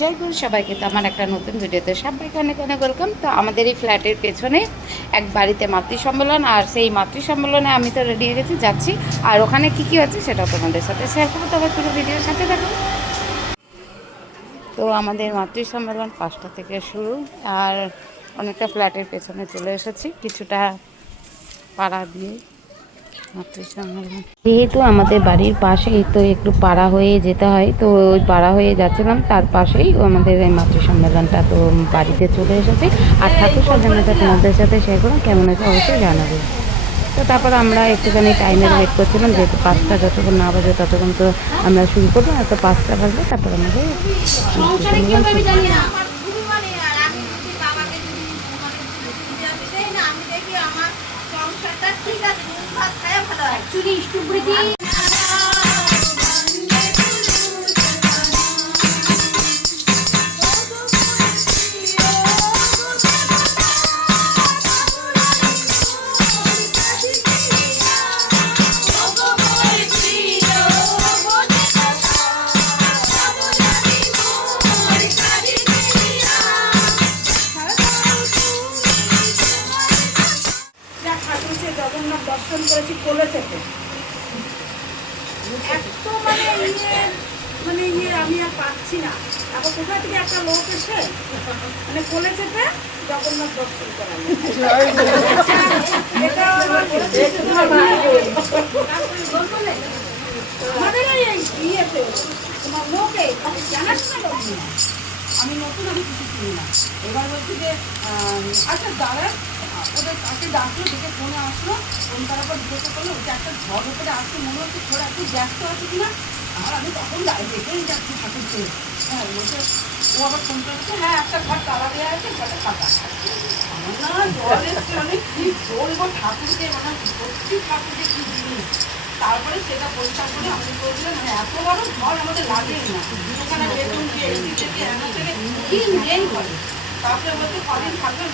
জয় গুরু সবাইকে, তো আমার একটা নতুন ভিডিওতে সবাইকে অনেক অনেক ওয়েলকাম। তো আমাদের এই ফ্ল্যাটের পেছনে এক বাড়িতে মাতৃ সম্মেলন, আর সেই মাতৃ সম্মেলনে আমি তো রেডি হয়ে গেছি, যাচ্ছি। আর ওখানে কী কী হচ্ছে সেটাও তোমাদের সাথে শেয়ার করবো, তবে পুরো ভিডিওর সাথে দেখো। তো আমাদের মাতৃ সম্মেলন 5টা থেকে শুরু, আর অনেকটা ফ্ল্যাটের পেছনে চলে এসেছি, কিছুটা পাড়া দিয়ে মাতৃ সম্মেলন। যেহেতু আমাদের বাড়ির পাশেই, তো একটু পাড়া হয়ে যেতে হয়, তো ওই পাড়া হয়ে যাচ্ছিলাম, তার পাশেই আমাদের এই মাতৃ সম্মেলনটা। তো বাড়িতে চলে এসেছি, আর ঠাকুর সাজানোটা তোমাদের সাথে শেয়ার করলাম, কেমন হয়েছে অবশ্যই জানাবে। তো তারপর আমরা একটুখানি টাইমের ওয়েট করছিলাম, যেহেতু 5টা যতক্ষণ না বাজে ততক্ষণ তো আমরা শুরু করবো, আর তো 5টা বাজবে তারপর আমাদের জগন্নাথ দর্শন করেছি কোলে চেপে। এত আমি আর পাচ্ছি না। তারপর কোথা থেকে একটা লোক এসে কোলে চেপে জগন্নাথ দর্শন করালো। আমাদের এই ইয়েতে তোমার লোকে জানাশোনা লোক না। আমি নতুন, আমি কিছু চিনি না। এবার বলছি যে আচ্ছা দাঁড়া, ওদের তাকে ডাকলো, ডেকে ফোনে আসলো, ফোন করার পর জিজ্ঞাসা করলো যে একটা ঝড় উপরে আসছে, মনে হচ্ছে ঝড় একটু ব্যস্ত আছে কিনা। আর আমি তখন দেখেই যাচ্ছি ঠাকুরকে। হ্যাঁ বলছে, ও আবার ফোন করেছে, হ্যাঁ একটা ঘর তালা দেওয়া আছে, ঘরটা ফাঁকা। আমার না জল এসছে, অনেক কি বলবো ঠাকুরকে, মানে সত্যি ঠাকুরকে কি জিনিস। তারপরে সেটা পরিষ্কার করে আমি বলছিলাম, হ্যাঁ এত বড় ঝড় আমাদের লাগেই না, ওখানে বেতন দিয়ে এসি থেকে এমন থেকে কি নেই ঘরে। তারপরে বলছে কদিন থাকলে